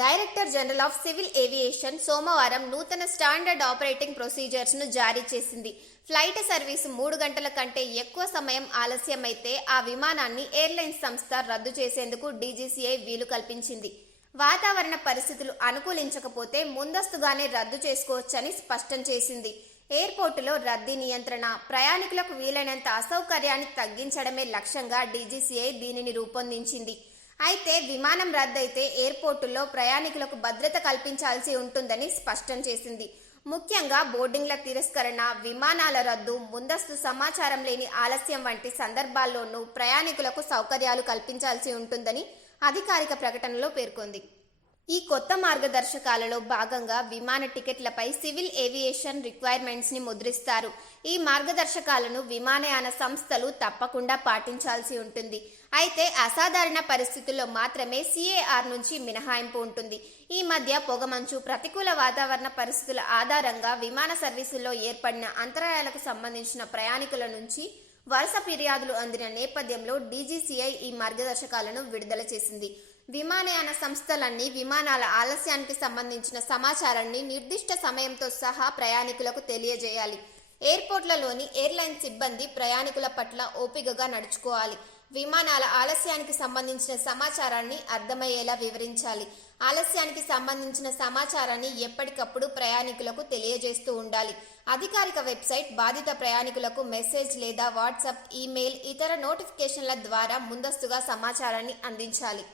Director general of civil aviation సోమవారం నూతన standard operating ప్రొసీజర్స్ను జారీ చేసింది. ఫ్లైట్ సర్వీసు 3 గంటల కంటే ఎక్కువ సమయం ఆలస్యమైతే ఆ విమానాన్ని ఎయిర్లైన్స్ సంస్థ రద్దు చేసేందుకు డీజీసీఏ వీలు కల్పించింది. వాతావరణ పరిస్థితులు అనుకూలించకపోతే ముందస్తుగానే రద్దు చేసుకోవచ్చని స్పష్టం చేసింది. ఎయిర్పోర్టులో రద్దీ నియంత్రణ, ప్రయాణికులకు వీలైనంత అసౌకర్యాన్ని తగ్గించడమే లక్ష్యంగా డీజీసీఏ దీనిని రూపొందించింది. అయితే విమానం రద్దయితే ఎయిర్పోర్టుల్లో ప్రయాణికులకు భద్రత కల్పించాల్సి ఉంటుందని స్పష్టం చేసింది. ముఖ్యంగా బోర్డింగ్ల తిరస్కరణ, విమానాల రద్దు, ముందస్తు సమాచారం లేని ఆలస్యం వంటి సందర్భాల్లోనూ ప్రయాణికులకు సౌకర్యాలు కల్పించాల్సి ఉంటుందని అధికారిక ప్రకటనలో పేర్కొంది. ఈ కొత్త మార్గదర్శకాలలో భాగంగా విమాన టికెట్లపై సివిల్ ఏవియేషన్ రిక్వైర్మెంట్స్ ని ముద్రిస్తారు. ఈ మార్గదర్శకాలను విమానయాన సంస్థలు తప్పకుండా పాటించాల్సి ఉంటుంది. అయితే అసాధారణ పరిస్థితుల్లో మాత్రమే సిఏఆర్ నుంచి మినహాయింపు ఉంటుంది. ఈ మధ్య పొగమంచు, ప్రతికూల వాతావరణ పరిస్థితుల ఆధారంగా విమాన సర్వీసుల్లో ఏర్పడిన అంతరాయాలకు సంబంధించిన ప్రయాణికుల నుంచి వరుస ఫిర్యాదులు అందిన నేపథ్యంలో డీజీసీఐ ఈ మార్గదర్శకాలను విడుదల చేసింది. విమానయాన సంస్థలన్నీ విమానాల ఆలస్యానికి సంబంధించిన సమాచారాన్ని నిర్దిష్ట సమయంతో సహా ప్రయాణికులకు తెలియజేయాలి. ఎయిర్పోర్ట్లలోని ఎయిర్లైన్ సిబ్బంది ప్రయాణికుల పట్ల ఓపికగా నడుచుకోవాలి. విమానాల ఆలస్యానికి సంబంధించిన సమాచారాన్ని అర్థమయ్యేలా వివరించాలి. ఆలస్యానికి సంబంధించిన సమాచారాన్ని ఎప్పటికప్పుడు ప్రయాణికులకు తెలియజేస్తూ ఉండాలి. అధికారిక వెబ్సైట్, బాధిత ప్రయాణికులకు మెసేజ్ లేదా వాట్సాప్, ఈమెయిల్, ఇతర నోటిఫికేషన్ల ద్వారా ముందస్తుగా సమాచారాన్ని అందించాలి.